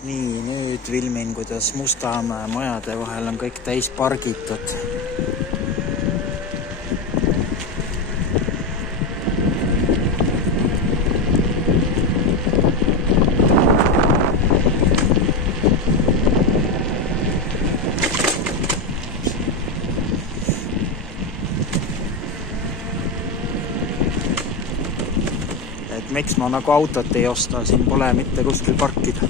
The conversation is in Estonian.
Nii, nüüd filmin, kuidas Mustamäe majade vahel on kõik täis pargitud. Et miks ma nagu autot ei osta, siin pole mitte kuskil parkida.